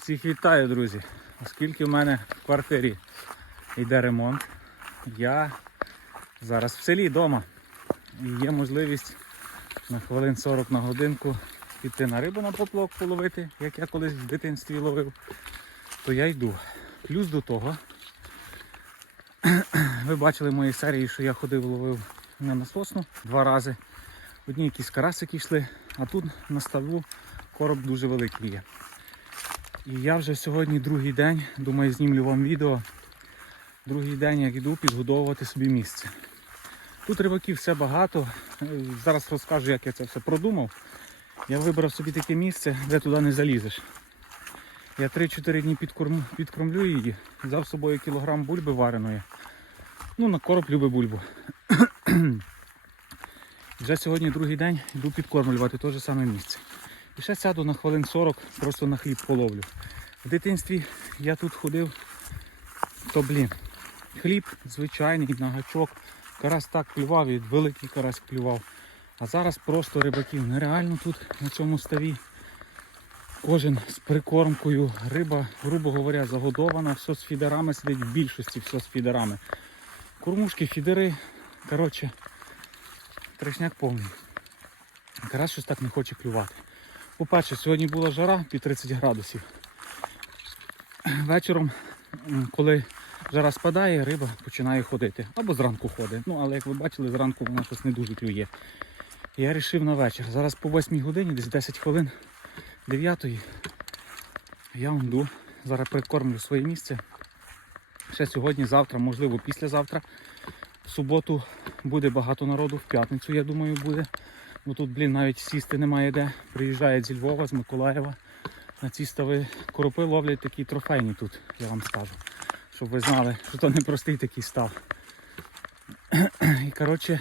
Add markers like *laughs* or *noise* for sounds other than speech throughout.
Всіх вітаю, друзі. Оскільки в мене в квартирі йде ремонт, я зараз в селі вдома. І є можливість на хвилин 40 на годинку піти на рибу на поплок половити, як я колись в дитинстві ловив, то я йду. Плюс до того, *clears throat* ви бачили в моїй серії, що я ходив ловив на насосну два рази. Одні якісь карасики йшли, а тут на ставу короб дуже великий є. І я вже сьогодні другий день, думаю, знімлю вам відео. Другий день, як йду підгодовувати собі місце. Тут рибаків все багато. Е, Зараз розкажу, як я це все продумав. Я вибрав собі таке місце, де туди не залізеш. Я 3-4 дні підкормлю, підкормлю її, взяв з собою кілограм бульби вареної. Ну, на короб любить бульбу. *clears throat* Вже сьогодні другий день йду підкормлювати те ж саме місце. І ще сяду на хвилин 40, просто на хліб половлю. В дитинстві я тут ходив, то блін, хліб звичайний, на гачок. Карась так клював, і великий карась клював. А зараз просто рибаків нереально тут на цьому ставі. Кожен з прикормкою, риба, грубо говоря, загодована, все з фідерами сидить, в більшості все з фідерами. Кормушки, фідери, коротше, трешняк повний. Карась щось так не хоче клювати. По-перше, сьогодні була жара під 30 градусів. Вечором, коли жара спадає, риба починає ходити. Або зранку ходить. Ну, але як ви бачили, зранку вона щось не дуже клює. Я вирішив на вечір. Зараз по 8 годині, десь 10 хвилин 9 я йду. Зараз прикормлю своє місце. Ще сьогодні, завтра, можливо, післязавтра. В суботу буде багато народу, в п'ятницю, я думаю, буде. Бо тут, блін, навіть сісти немає де. Приїжджають зі Львова, з Миколаєва. На ці стави коропи ловлять такі трофейні тут, я вам скажу. Щоб ви знали, що то не простий такий став. І коротше,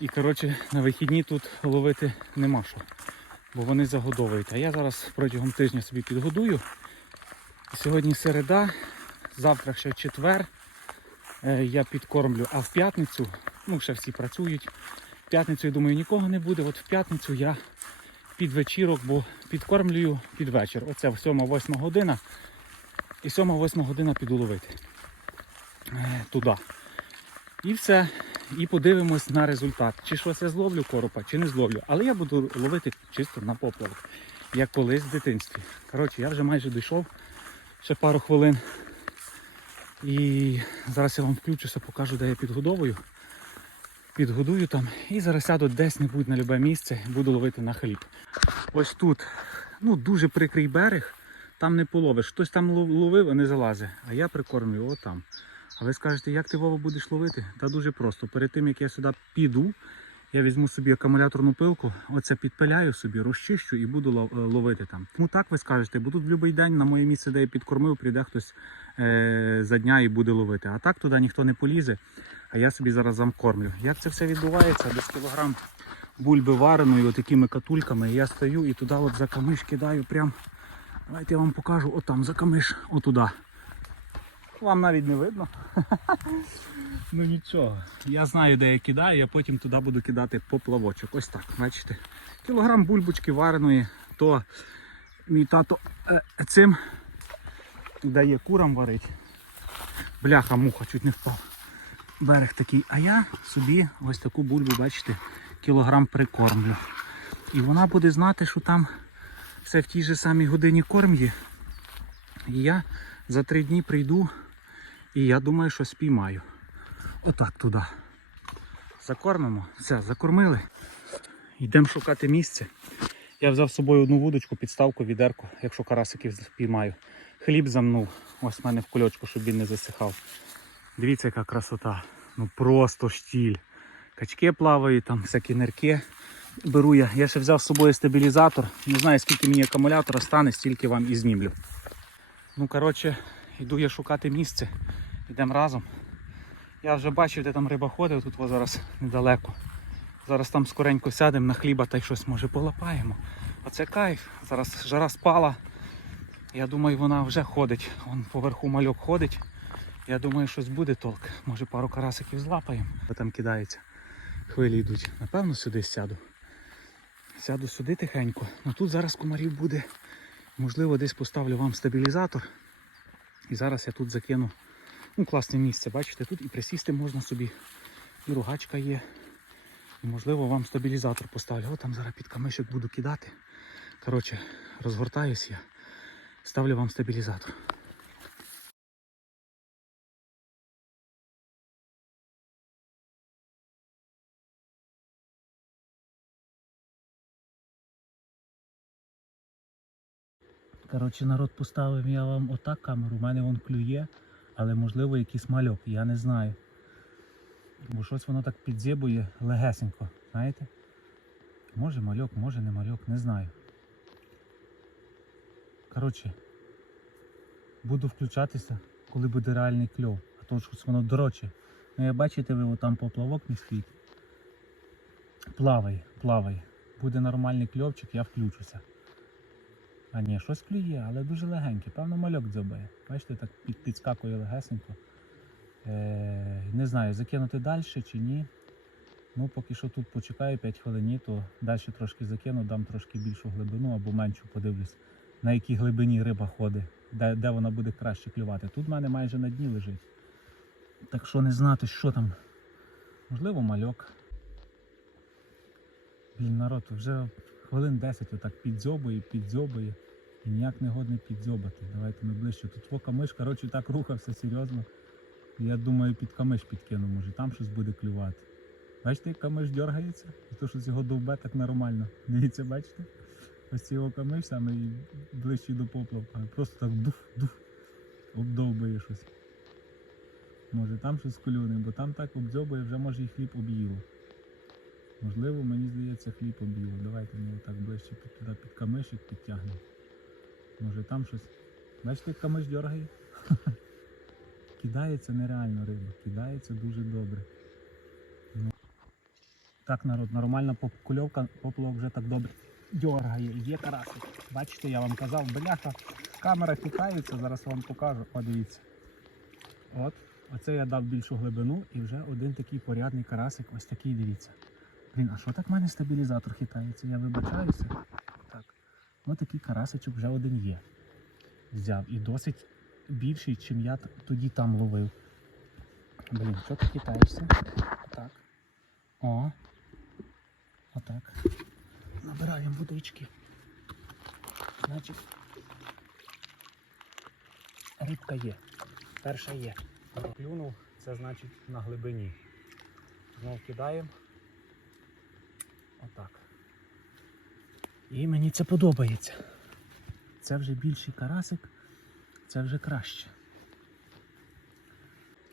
і коротше, на вихідні тут ловити нема що. Бо вони загодовують. А я зараз протягом тижня собі підгодую. Сьогодні середа, завтра ще четвер. Е, Я підкормлю, а в п'ятницю, ну ще всі працюють. В п'ятницю, я думаю, нікого не буде. От в п'ятницю я під вечірок, бо підкормлюю під вечір. Оце 7-8 година. І 7-8 година піду ловити. Е, Туди. І все. І подивимось на результат. Чи щось я зловлю коропа, чи не зловлю. Але я буду ловити чисто на поплавок. Як колись в дитинстві. Коротше, я вже майже дійшов. Ще пару хвилин. І зараз я вам включуся, покажу, де я підгодовую. Підгодую там і зараз сяду десь-небудь на любе місце буду ловити на хліб. Ось тут ну, дуже прикрий берег, там не половиш. Хтось там ловив, а не залазить. А я прикормлю отам. А ви скажете, як ти Вова будеш ловити? Та дуже просто. Перед тим як я сюди піду, я візьму собі акумуляторну пилку, оце підпиляю собі, розчищу і буду е, ловити там. Тому так ви скажете, бо тут в будь-який день на моє місце, де я підкормив, прийде хтось е- за дня і буде ловити. А так туди ніхто не полізе, а я собі зараз замкормлю. Як це все відбувається? Десь кілограм бульби вареної, отакими катульками. Я стою і туди от за камиш кидаю прям. Давайте я вам покажу, отам за камиш, отуда. Вам навіть не видно. *laughs* ну нічого. Я знаю, де я кидаю, я потім туди буду кидати поплавочок. Ось так, бачите. Кілограм бульбочки вареної, то мій тато е, цим дає курам варить. Бляха, муха, чуть не впав. Берег такий. А я собі ось таку бульбу, бачите, кілограм прикормлю. І вона буде знати, що там все в тій же самій годині корм є. І я за три дні прийду і я думаю, що спіймаю. Отак туди. Закормимо. Все, закормили. Йдемо шукати місце. Я взяв з собою одну вудочку, підставку, відерку, якщо карасиків спіймаю. Хліб замнув. Ось в мене в кульочку, щоб він не засихав. Дивіться, яка красота. Ну просто штіль. Качки плавають, там всякі нирки. Беру я. Я ще взяв з собою стабілізатор. Не знаю, скільки мені акумулятора стане, стільки вам і знімлю. Ну, коротше, йду я шукати місце. Йдемо разом. Я вже бачив, де там риба ходить, тут ось зараз недалеко. Зараз там скоренько сядемо на хліба та й щось може полапаємо. Оце кайф. Зараз жара спала. Я думаю, вона вже ходить. Вон поверху мальок ходить. Я думаю, щось буде толк. Може пару карасиків злапаємо. Бо там кидається. Хвилі йдуть. Напевно, сюди сяду. Сяду сюди тихенько. Ну тут зараз комарів буде Можливо, десь поставлю вам стабілізатор. І зараз я тут закину ну, класне місце. Бачите, тут і присісти можна собі, і ругачка є. І можливо вам стабілізатор поставлю. О, там зараз під камишок буду кидати. Коротше, розгортаюсь я. Ставлю вам стабілізатор. Коротше, народ поставив я вам отак камеру. У мене вон клює, але можливо якийсь мальок, я не знаю. Бо щось воно так підзєбує легесенько, знаєте? Може мальок, може не мальок, не знаю. Коротше, буду включатися, коли буде реальний кльов. А то щось воно дроче. Ну, я бачите, ви там поплавок не стоїть. Плаває, плаває. Буде нормальний кльовчик, я включуся. А ні, щось клює, але дуже легеньке. Певно, мальок дзьобає. Бачите, так підскакує легесенько. Е, не знаю, закинути далі чи ні. Ну, поки що тут почекаю 5 хвилин, то далі трошки закину, дам трошки більшу глибину або меншу подивлюсь, на якій глибині риба ходить, де, де вона буде краще клювати. Тут в мене майже на дні лежить. Так що не знати, що там. Можливо, мальок. Блін, народ, вже хвилин 10 отак підзьобує, підзьобує. І ніяк не годний підзьобати. Давайте ми ближче. Тут во камиш, коротше, так рухався серйозно. Я думаю, під камиш підкину, може там щось буде клювати. Бачите, як камиш дергається? І то щось його довбе так нормально. Дивіться, бачите? Ось цей його камиш саме ближче до поплавка. Просто так дуф-дуф обдовбує щось. Може там щось клюне, бо там так обдзьобує, вже може і хліб об'їло. Можливо, мені здається, хліб об'їло. Давайте ми отак ближче під, туди під камишик підтягнемо. Може там щось. Бачите, як камиш дергає? *laughs* Кидається нереально риба, кидається дуже добре. Ну. Так, народ, нормальна попкульовка, поплавок вже так добре дергає. Є карасик. Бачите, я вам казав, бляха, камера тікається, зараз вам покажу. Подивіться. От, оце я дав більшу глибину і вже один такий порядний карасик, ось такий, дивіться. Блін, а що так в мене стабілізатор хитається? Я вибачаюся. Ось такий карасичок вже один є. Взяв. І досить більший, чим я тоді там ловив. Блін, що ти хитаєшся? Так. О. Отак. Набираємо водички. Значить. Рибка є. Перша є. Клюнув, це значить на глибині. Знов кидаємо. Отак. І мені це подобається. Це вже більший карасик, це вже краще.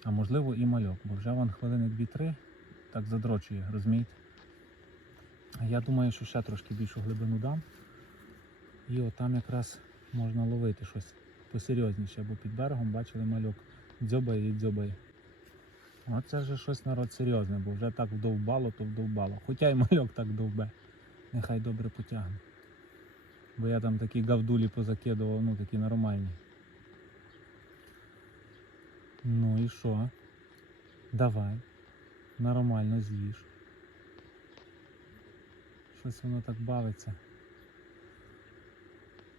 А можливо і мальок, бо вже вон хвилини 2-3 так задрочує, розумієте? Я думаю, що ще трошки більшу глибину дам. І отам якраз можна ловити щось посерйозніше, бо під берегом бачили мальок. Дзьобає і дзьобає. Оце вже щось народ серйозне, бо вже так вдовбало, то вдовбало. Хоча й мальок так довбе. Нехай добре потягне. Бо я там такі гавдулі позакидував, ну такі нормальні. Ну і що? Давай. Нормально з'їж. Щось воно так бавиться.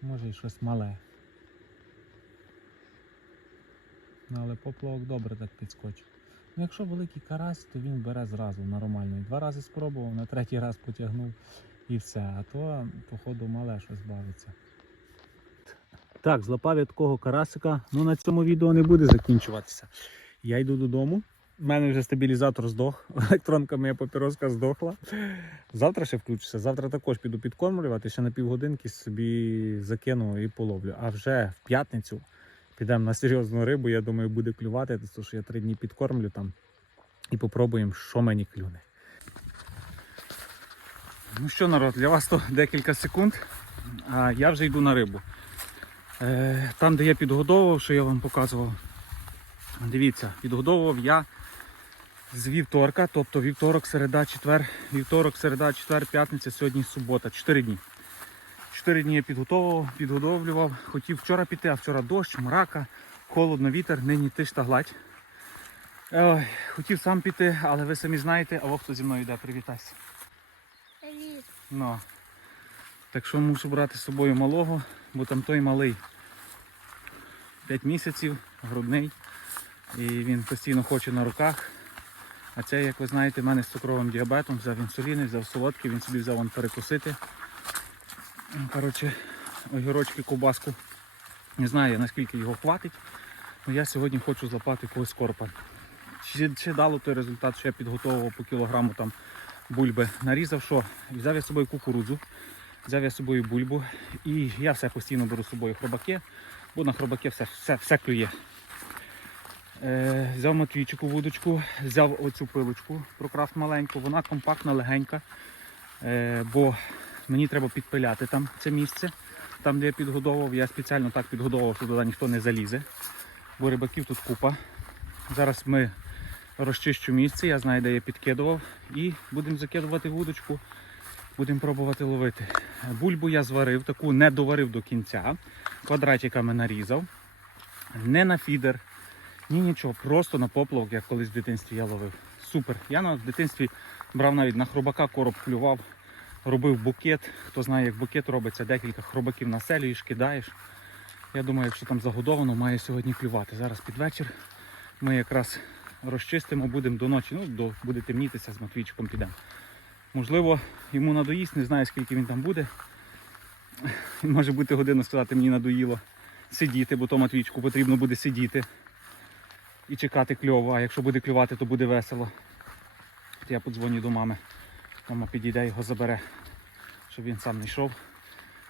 Може і щось мале. Ну, але поплавок добре так підскочив. Ну, якщо великий карась, то він бере зразу нормально. Два рази спробував, на третій раз потягнув і все. А то, походу, мале щось бавиться. Так, злопав я такого карасика. Ну на цьому відео не буде закінчуватися. Я йду додому. У мене вже стабілізатор здох, *laughs* електронка моя папіроска здохла. Завтра ще включуся. Завтра також піду підкормлювати, ще на півгодинки собі закину і половлю. А вже в п'ятницю підемо на серйозну рибу. Я думаю, буде клювати, тому що я три дні підкормлю там і попробуємо, що мені клюне. Ну що, народ, для вас то декілька секунд. А я вже йду на рибу. Е, Там, де я підгодовував, що я вам показував. Дивіться, підгодовував я з вівторка, тобто вівторок, середа, четвер, вівторок, середа, четвер, п'ятниця, сьогодні субота. Чотири дні. Чотири дні я підготовував, підготовлював. Хотів вчора піти, а вчора дощ, мрака, холодно, вітер, нині тиш та гладь. Ой, хотів сам піти, але ви самі знаєте, а во хто зі мною йде, привітайся. Привіт. Ну. Так що мушу брати з собою малого, бо там той малий 5 місяців, грудний, і він постійно хоче на руках. А це, як ви знаєте, в мене з цукровим діабетом, взяв інсуліни, взяв солодкий, він собі взяв он перекусити. Коротше, огірочки, ковбаску. Не знаю, наскільки його хватить. але я сьогодні хочу злапати когось коропа. Чи, чи дало той результат, що я підготовував по кілограму там бульби. Нарізав що? Взяв я з собою кукурудзу, взяв я з собою бульбу і я все постійно беру з собою хробаки, бо на хробаки все, все, все клює. Е, взяв матвійчику вудочку, взяв оцю пилочку прокрафт маленьку, вона компактна, легенька, е, бо мені треба підпиляти там це місце, там де я підгодовував. Я спеціально так підгодовував, що туди ніхто не залізе, бо рибаків тут купа. Зараз ми розчищу місце, я знаю, де я підкидував, і будемо закидувати вудочку, будемо пробувати ловити. Бульбу я зварив, таку не доварив до кінця, квадратиками нарізав, не на фідер, ні нічого, просто на поплавок, як колись в дитинстві я ловив. Супер. Я в дитинстві брав навіть на хробака короб клював, робив букет. Хто знає, як букет робиться, декілька хробаків населюєш, кидаєш. Я думаю, якщо там загодовано, має сьогодні клювати. Зараз під вечір ми якраз розчистимо, будемо до ночі, ну, до, буде темнітися, з Матвійчиком підемо. Можливо, йому надоїсть, не знаю скільки він там буде. Може бути годину сказати, мені надоїло сидіти, бо то Матвійчику потрібно буде сидіти і чекати кльову, а якщо буде клювати, то буде весело. От я подзвоню до мами. Мама підійде, його забере, щоб він сам не йшов.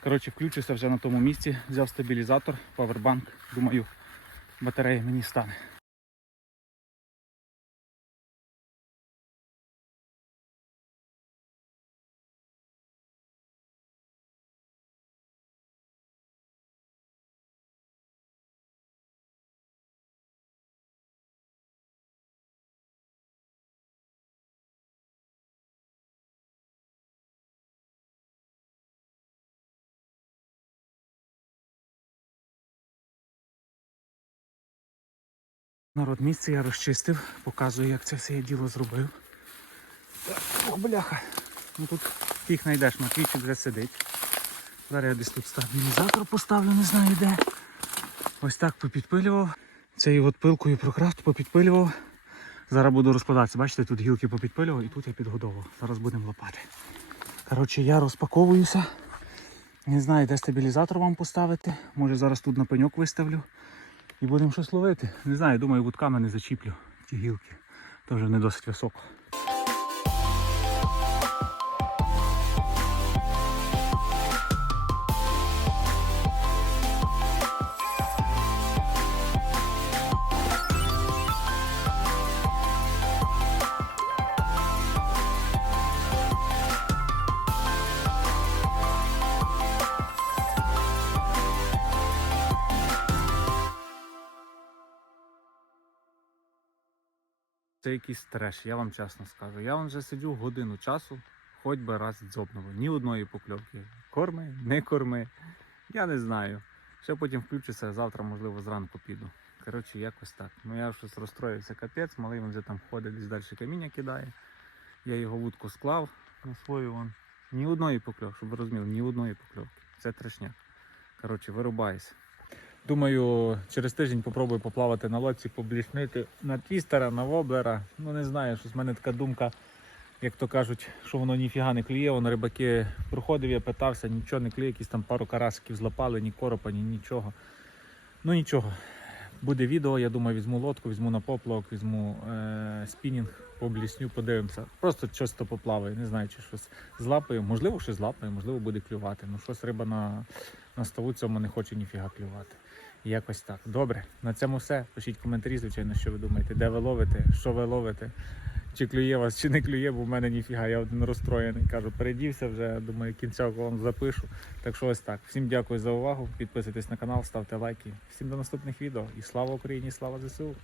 Коротше, включуся вже на тому місці, взяв стабілізатор, павербанк. Думаю, батарея мені стане. Народ, місце я розчистив, показую, як це все я діло зробив. Ох, бляха. Ну тут фіг знайдеш, Матвійчик вже сидить. Зараз я десь тут стабілізатор поставлю, не знаю де. Ось так попідпилював. Цією от пилкою прокрафт попідпилював. Зараз буду розкладатися. Бачите, тут гілки попідпилював і тут я підгодовував. Зараз будемо лопати. Коротше, я розпаковуюся. Не знаю, де стабілізатор вам поставити. Може зараз тут на пеньок виставлю. І будемо щось ловити. Не знаю, думаю, вудками не зачіплю ті гілки. Вже не досить високо. Це якийсь треш, я вам чесно скажу. Я вам вже сиджу годину часу, хоч би раз дзьобнуло. Ні одної покльовки. Корми, не корми. Я не знаю. Ще потім включуся, завтра, можливо, зранку піду. Коротше, якось так. Ну я щось розстроївся капець, малий він вже там ходить, десь далі каміння кидає. Я його вудку склав на свою вон. Ні одної покльовки, щоб ви розуміли, ні одної покльовки. Це трешня. Коротше, вирубайся. Думаю, через тиждень попробую поплавати на лодці, побліснити на твістера, на воблера. Ну не знаю, щось в мене така думка, як то кажуть, що воно ніфіга не клює. Воно рибаки проходив, я питався, нічого не клює, якісь там пару карасиків злапали, ні коропа, ні нічого. Ну нічого. Буде відео, я думаю, візьму лодку, візьму на поплавок, візьму е- спінінг, поблісню, подивимося. Просто чисто поплаваю, не знаю, чи щось злапаю. Можливо, щось злапаю, можливо, буде клювати. Ну щось риба на, на ставу цьому не хоче ніфіга клювати. Якось так. Добре, на цьому все. Пишіть коментарі, звичайно, що ви думаєте, де ви ловите, що ви ловите, чи клює вас, чи не клює, бо в мене ніфіга, я один розстроєний. Кажу, передівся вже, думаю, кінцяку вам запишу. Так що ось так. Всім дякую за увагу. Підписуйтесь на канал, ставте лайки. Всім до наступних відео. І слава Україні, слава ЗСУ!